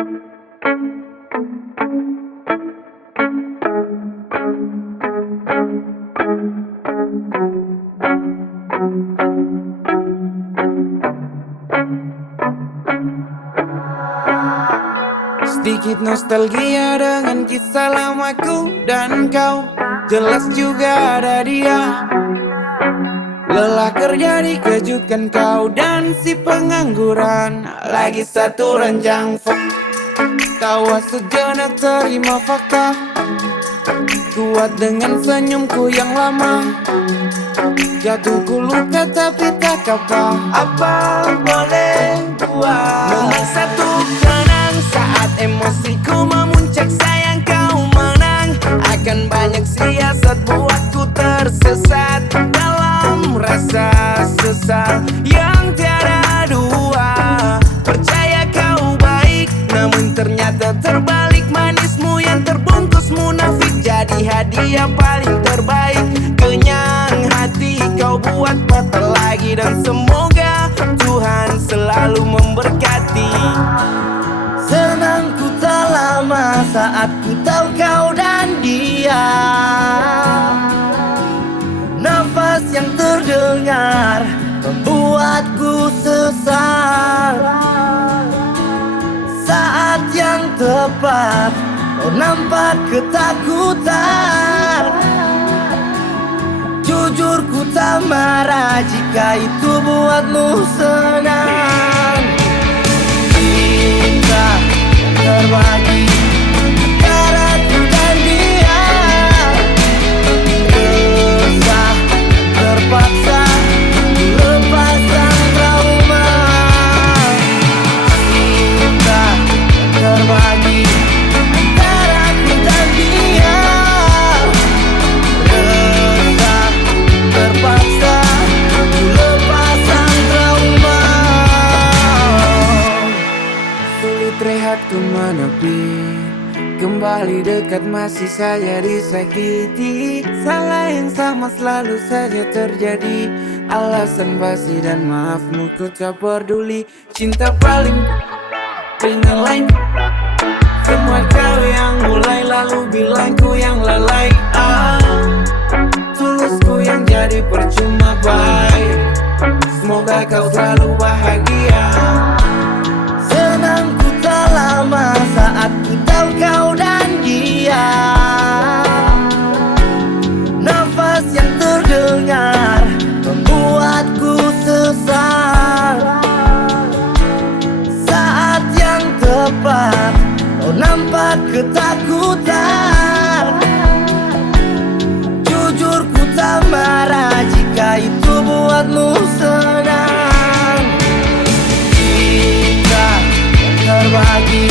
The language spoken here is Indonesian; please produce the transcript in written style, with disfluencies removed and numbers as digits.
Sedikit nostalgia dengan kisah lamaku dan kau. Jelas juga ada dia. Lelah kerja dikejutkan kau dan si pengangguran. Lagi satu ranjang tawa sejenak terima fakta. Kuat dengan senyumku yang lama. Jatuhku luka tapi tak apa boleh buat. Memaksa tuh tenang saat emosiku memuncak. Sayang kau menang. Akan banyak siasat buatku tersesat dalam rasa sesal yang tiada dua. Percaya kau baik, namun ternyata terbalik. Manismu yang terbungkus munafik jadi hadiah paling terbaik. Kenyang hati kau buat patah lagi. Dan semoga Tuhan selalu memberkati. Senang ku tak lama saat ku tahu kau dan dia. Nafas yang terdengar membuatku sesal. Saat yang tepat kau nampak ketakutan. Jujur ku tak marah jika itu buatmu senang. Cinta yang terbagi antara ku dan dia. Resah terpaksa lepaskan trauma. Cinta yang terbagi antara ku dan dia. Resah terpaksa lepaskan trauma. Sulit rehat ku menepi. Kembali dekat masih saja disakiti. Salah yang sama selalu saja terjadi. Alasan basi dan maafmu ku tak peduli. Cinta paling dengan lain. Semua kau yang mulai lalu bilang ku yang lalai. Tulusku yang jadi percuma baik. Semoga kau selalu bahagia. Senang ku tak lama saat ku tahu kau dan dia. Nafas yang terdengar membuatku sesal. Saat yang tepat kau nampak ketakutan. Jujur ku tak marah jika itu buatmu senang. Cinta yang terbagi